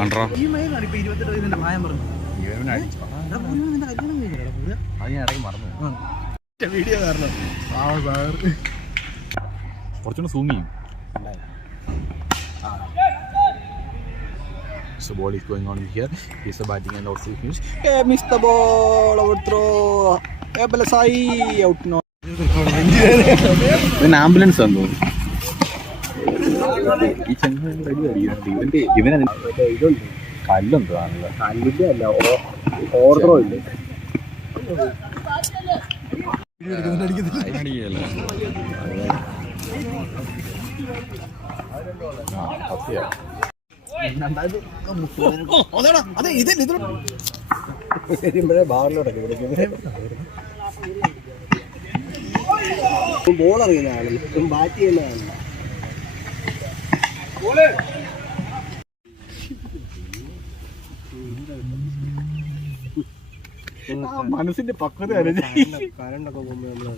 ആണ്ട്രാ. ഈ മയിലാണ് ഇപ്പൊ ഇരുപത്തെട്ട് വയസ്സിന്റെ പ്രായം പറഞ്ഞു ഇവനെ അടിച്ചു. എടാ, പൂരം നിന്റെ കല്യാണം കഴിഞ്ഞില്ലടാ, പൂരം? അത് ഞാൻ ഇടയ്ക്ക് മറന്നു ഒറ്റ വീഡിയോ കാരണം ആ സാർ കുറച്ചുകൂടെ സൂം ചെയ്യും So ball is going on here. He's a batting and also finish. Hey, missed the ball. Out throw. Hey, Balasai. Out no. ഇവൻ ആംബുലൻസ് തോന്നുന്നു ഈ ചെങ്ങ റെഡി അടിക്കുന്നുണ്ട് ഇവന്റെ ഇവനെ ആണല്ലോ കല്ലിന്റെ അല്ല ഓർഡറോ ഇല്ല അതെ ബാറിലോട്ടൊക്കെ ബോൾ അറിയുന്ന ബാറ്റ് ചെയ്യുന്ന ആളല്ല മനസ്സിന്റെ പക്വത കരണ്ടൊക്കെ പോകുമ്പോൾ നമ്മൾ